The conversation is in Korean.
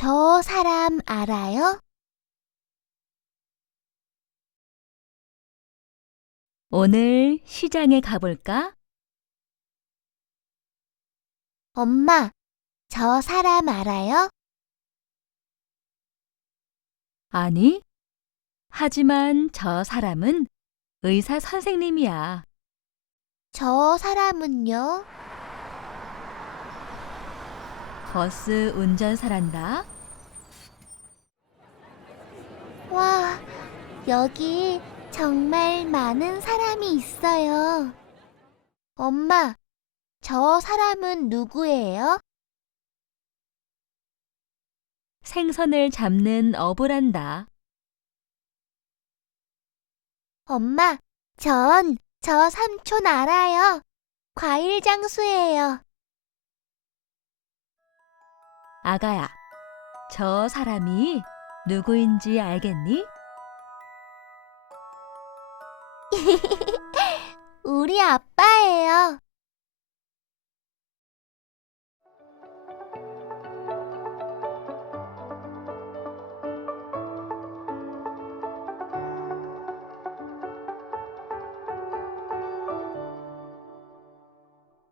저 사람 알아요? 오늘 시장에 가볼까? 엄마, 저 사람 알아요? 아니, 하지만 저 사람은 의사 선생님이야. 저 사람은요? 버스 운전사란다. 와, 여기 정말 많은 사람이 있어요. 엄마, 저 사람은 누구예요? 생선을 잡는 어부란다. 엄마, 전 저 삼촌 알아요. 과일 장수예요. 아가야, 저 사람이 누구인지 알겠니? 우리 아빠예요.